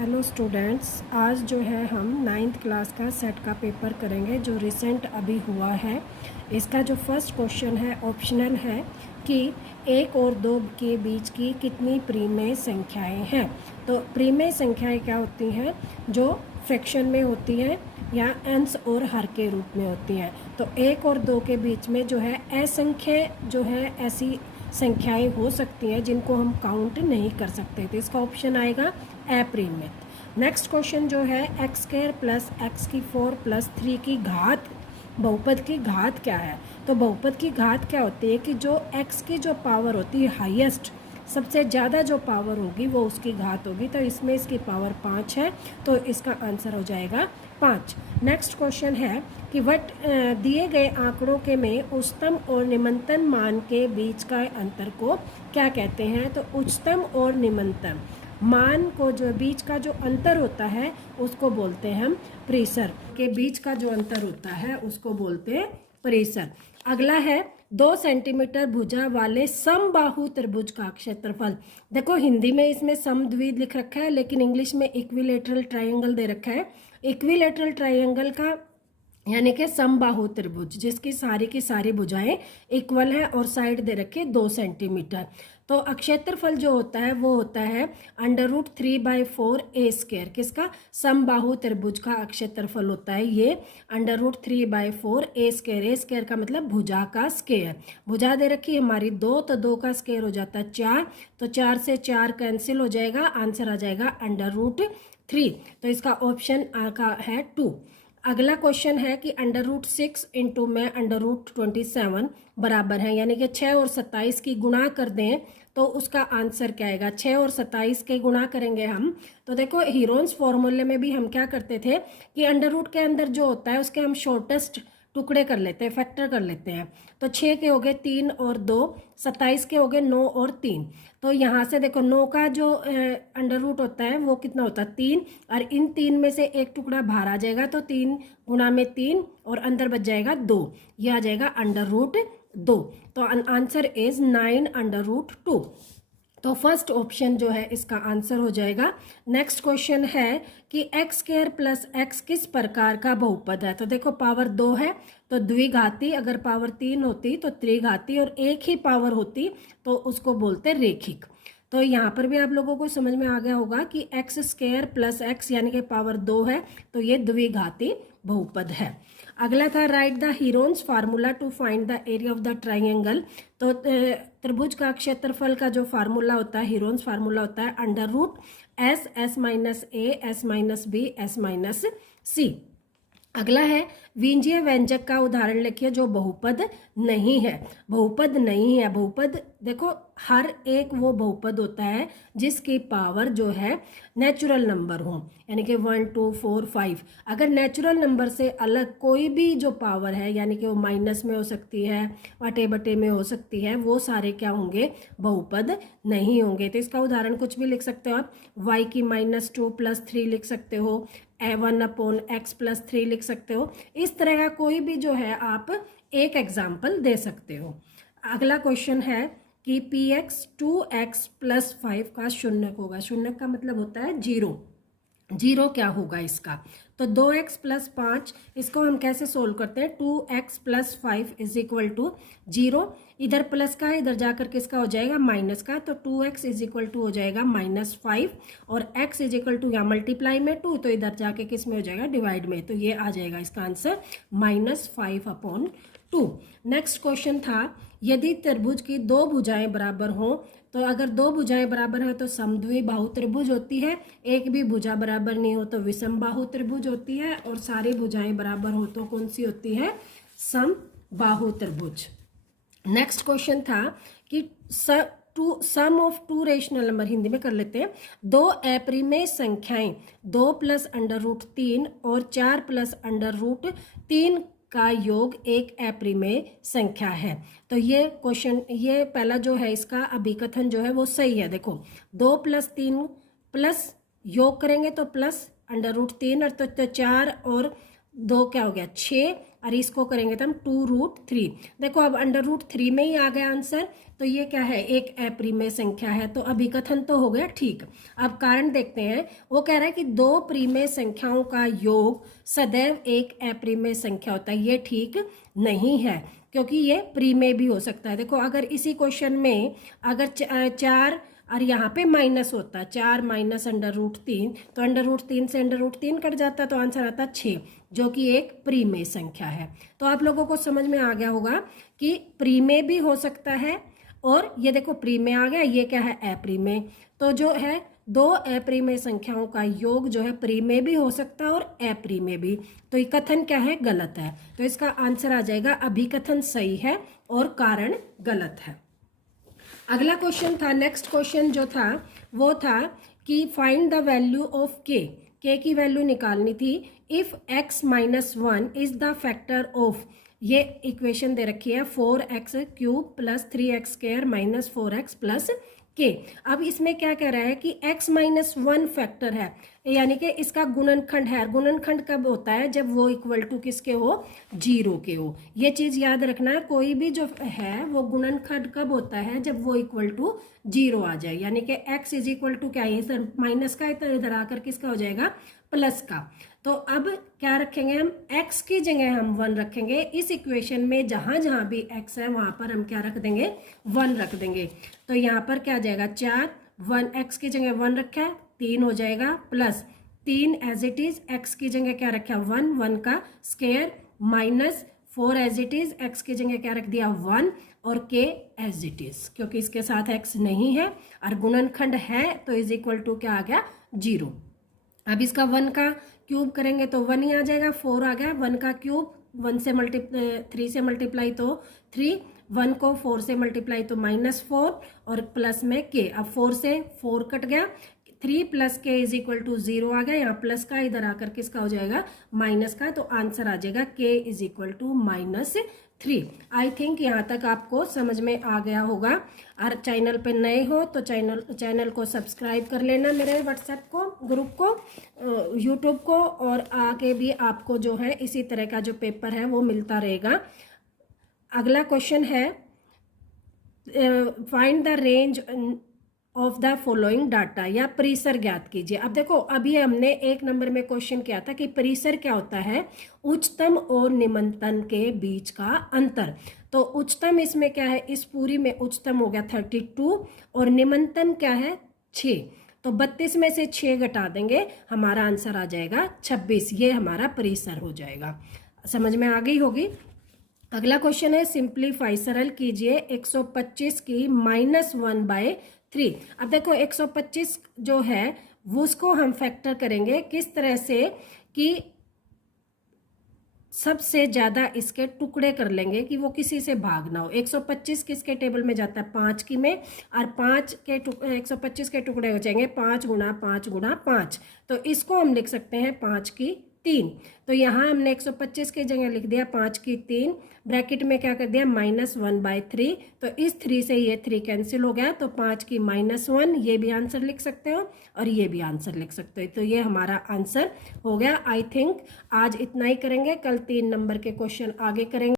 Hello students, आज जो है हम नाइन्थ क्लास का सेट का पेपर करेंगे जो रिसेंट अभी हुआ है। इसका जो फर्स्ट क्वेश्चन है ऑप्शनल है कि एक और दो के बीच की कितनी प्रीमेय संख्याएं हैं। तो प्रीमेय संख्याएं क्या होती हैं? जो फ्रैक्शन में होती हैं या अंश और हर के रूप में होती हैं। तो एक और दो के बीच में जो है असंख्य जो है ऐसी संख्याएं हो सकती हैं जिनको हम काउंट नहीं कर सकते। तो इसका ऑप्शन आएगा अप्रीमेय। नेक्स्ट क्वेश्चन जो है एक्स स्क्वायर प्लस एक्स की 4 प्लस 3 की घात, बहुपद की घात क्या है? तो बहुपद की घात क्या होती है कि जो एक्स की जो पावर होती है हाईएस्ट, सबसे ज़्यादा जो पावर होगी वो उसकी घात होगी। तो इसमें इसकी पावर 5 है, तो इसका आंसर हो जाएगा 5। नेक्स्ट क्वेश्चन है कि वट दिए गए आंकड़ों के में उच्चतम और निम्नतम मान के बीच का अंतर को क्या कहते हैं? तो उच्चतम और निम्नतम मान को जो बीच का जो अंतर होता है उसको बोलते हैं हम परिसर। के बीच का जो अंतर होता है उसको बोलते हैं परिसर। अगला है 2 सेंटीमीटर भुजा वाले समबाहु त्रिभुज का क्षेत्रफल। देखो हिंदी में इसमें समद्विद लिख रखा है, लेकिन इंग्लिश में इक्विलेटरल ट्रायंगल दे रखा है। इक्विलेटरल ट्रायंगल का यानी कि समबाहु त्रिभुज जिसकी सारी की सारी भुजाएं इक्वल है और साइड दे रखे 2 सेंटीमीटर। तो क्षेत्रफल जो होता है वो होता है √3/4 ए स्क्वायर। किसका? समबाहु त्रिभुज का क्षेत्रफल होता है ये √3/4 ए स्क्वायर। ए स्क्वायर का मतलब भुजा का स्क्वायर। भुजा दे रखी है हमारी 2, तो 2 का स्क्वायर हो जाता है 4, तो 4 से 4 कैंसिल हो जाएगा, आंसर आ जाएगा √3। तो इसका ऑप्शन आ का है 2। अगला क्वेश्चन है कि √6 इंटू में √27 बराबर है, यानी कि 6 और 27 की गुणा कर दें तो उसका आंसर क्या आएगा? 6 और 27 के गुणा करेंगे हम। तो देखो हीरोन्स फॉर्मूले में भी हम क्या करते थे कि अंडर रूट के अंदर जो होता है उसके हम शॉर्टेस्ट टुकड़े कर लेते हैं, फैक्टर कर लेते हैं। तो 6 के हो गए 3 और 2, 27 के हो गए 9 और 3। तो यहाँ से देखो 9 का जो अंडर रूट होता है वो कितना होता है? 3, और इन 3 में से एक टुकड़ा बाहर आ जाएगा, तो 3 गुणा में 3 और अंदर बच जाएगा 2, ये आ जाएगा √2। तो आंसर इज 9√2। तो फर्स्ट ऑप्शन जो है इसका आंसर हो जाएगा। नेक्स्ट क्वेश्चन है कि एक्स स्क्वायर प्लस एक्स किस प्रकार का बहुपद है? तो देखो पावर 2 है तो द्विघाती, अगर पावर 3 होती तो त्रिघाती, और एक ही पावर होती तो उसको बोलते रेखिक। तो यहाँ पर भी आप लोगों को समझ में आ गया होगा कि एक्स स्क्वायर प्लस एक्स यानी कि पावर 2 है तो ये द्विघाती बहुपद है। अगला था write the Heron's formula to find the area of the triangle. तो त्रिभुज का क्षेत्रफल का जो फार्मूला होता है, हीरोन्स फार्मूला होता है √S S-A S-B S-C। अगला है विंजीय व्यंजक का उदाहरण लिखिए जो बहुपद नहीं है। बहुपद नहीं है, बहुपद देखो हर एक वो बहुपद होता है जिसकी पावर जो है नेचुरल नंबर हो, यानी कि 1 2 4 5। अगर नेचुरल नंबर से अलग कोई भी जो पावर है, यानी कि वो माइनस में हो सकती है, बटे बटे में हो सकती है, वो सारे क्या होंगे? बहुपद नहीं होंगे। तो इसका उदाहरण कुछ भी लिख सकते हो आप, y की -2 + 3 लिख सकते हो, 1/x + 3 लिख सकते हो। इस तरह का कोई भी जो है आप एक एग्जाम्पल दे सकते हो। अगला क्वेश्चन है कि px 2x + 5 का शून्यक होगा। शून्यक का मतलब होता है जीरो। जीरो क्या होगा इसका? तो 2x + 5, इसको हम कैसे सोल्व करते हैं? 2x + 5 = 0। इधर प्लस का इधर जाकर किसका हो जाएगा? माइनस का। तो 2x = हो जाएगा -5, और x = या मल्टीप्लाई में 2 तो इधर जाके किस में हो जाएगा? डिवाइड में। तो ये आ जाएगा इसका आंसर -5/2। नेक्स्ट क्वेश्चन था यदि त्रिभुज की 2 भुजाएं बराबर हों, तो अगर 2 भुजाएं बराबर है तो समद्विबाहु त्रिभुज होती है। एक भी भुजा बराबर नहीं हो तो विषमबाहु त्रिभुज होती है, और सारी भुजाएं बराबर हो तो कौन सी होती है? समबाहु त्रिभुज। नेक्स्ट क्वेश्चन था कि सम ऑफ 2 रेशनल नंबर, हिंदी में कर लेते हैं। 2 अप्रिमेय संख्याएं 2 + √3 और 4 + √3 का योग एक अप्रिमेय संख्या है। तो ये क्वेश्चन, ये पहला जो है इसका अभिकथन जो है वो सही है। देखो 2 + 3 प्लस योग करेंगे तो प्लस √3, और तो 4 और 2 क्या हो गया 6, और इसको करेंगे तो हम 2√3। देखो अब √3 में ही आ गया आंसर, तो ये क्या है, एक अप्रिमेय संख्या है, तो अभिकथन तो हो गया ठीक। अब कारण देखते हैं, वो कह रहा है कि 2 प्रिमेय संख्याओं का योग सदैव एक अप्रिमेय संख्या होता है। ये ठीक नहीं है, क्योंकि ये प्रिमेय भी हो सकता है। देखो अगर इसी क्वेश्चन में अगर 4 और यहाँ पे माइनस होता, 4 माइनस √3, तो √3 से √3 कट जाता, तो आंसर आता 6, जो कि एक प्रिमेय संख्या है। तो आप लोगों को समझ में आ गया होगा कि प्रिमेय भी हो सकता है, और ये देखो प्रिमेय आ गया, ये क्या है अप्रिमेय। तो जो है 2 अप्रिमेय संख्याओं का योग जो है प्रिमेय भी हो सकता है और अप्रिमेय भी। तो ये कथन क्या है, गलत है। तो इसका आंसर आ जाएगा अभिकथन सही है और कारण गलत है। अगला क्वेश्चन था, नेक्स्ट क्वेश्चन जो था वो था कि फाइंड द वैल्यू ऑफ के की वैल्यू निकालनी थी। If x - 1 is the factor of, ये इक्वेशन दे रखी है 4x³ + 3x² - 4x + k। अब इसमें क्या कह रहा है कि x - 1 फैक्टर है, यानी कि इसका गुणनखंड है। गुणनखंड कब होता है, जब वो इक्वल टू किसके हो, 0 के हो। ये चीज याद रखना है, कोई भी जो है वो गुणनखंड कब होता है, जब वो इक्वल टू 0 आ जाए, यानी कि x = क्या है, सर माइनस का इधर आकर किसका हो जाएगा, प्लस का। तो अब क्या रखेंगे हम, x की जगह हम 1 रखेंगे। इस इक्वेशन में जहां जहां भी x है वहां पर हम क्या रख देंगे, 1 रख देंगे। तो यहाँ पर क्या आ जाएगा 4, 1 x की जगह 1 रखा है, 3 हो जाएगा, plus 3 as it is, x की जगह क्या रखा है 1, 1 का square, minus 4 as it is, x की जगह क्या रख दिया 1, और k एज इट इज, क्योंकि इसके साथ x नहीं है और गुणनखंड है, तो इज इक्वल टू क्या आ गया 0। अब इसका 1 का क्यूब करेंगे तो 1 ही आ जाएगा, 4 आ गया, 1 का क्यूब 3 से मल्टीप्लाई तो 3, 1 को 4 से मल्टीप्लाई तो -4, और प्लस में k। अब 4 से 4 कट गया, 3 + k = 0 आ गया, यहाँ प्लस का इधर आकर किसका हो जाएगा, माइनस का। तो आंसर आ जाएगा k = -3। आई थिंक यहाँ तक आपको समझ में आ गया होगा। और चैनल पे नए हो तो चैनल को सब्सक्राइब कर लेना, मेरे व्हाट्सएप को ग्रुप को, यूट्यूब को, और आगे भी आपको जो है इसी तरह का जो पेपर है वो मिलता रहेगा। अगला क्वेश्चन है, find the range of the following data, या परिसर ज्ञात कीजिए। अब देखो अभी हमने 1 नंबर में क्वेश्चन किया था कि परिसर क्या होता है, उच्चतम और निम्नतम के बीच का अंतर। तो उच्चतम इसमें क्या है, इस पूरी में उच्चतम हो गया 32, और निम्नतम क्या है 6। तो 32 में से 6 घटा देंगे, हमारा आंसर आ जाएगा 26। ये हमारा परिसर हो जाएगा। समझ में आ गई होगी। अगला क्वेश्चन है, सिंप्लीफाई, सरल कीजिए 125 की -1/3। अब देखो 125 जो है वो उसको हम फैक्टर करेंगे किस तरह से कि सबसे ज़्यादा इसके टुकड़े कर लेंगे कि वो किसी से भाग ना हो। 125 किसके टेबल में जाता है, 5 की में, और 125 के टुकड़े हो जाएंगे 5 × 5 × 5। तो इसको हम लिख सकते हैं 5 की 3। तो यहाँ हमने 125 की जगह लिख दिया 5 की 3, ब्रैकेट में क्या कर दिया -1/3। तो इस 3 से ये 3 कैंसिल हो गया, तो 5 की -1, ये भी आंसर लिख सकते हो और ये भी आंसर लिख सकते हो। तो ये हमारा आंसर हो गया। आई थिंक आज इतना ही करेंगे, कल 3 नंबर के क्वेश्चन आगे करेंगे।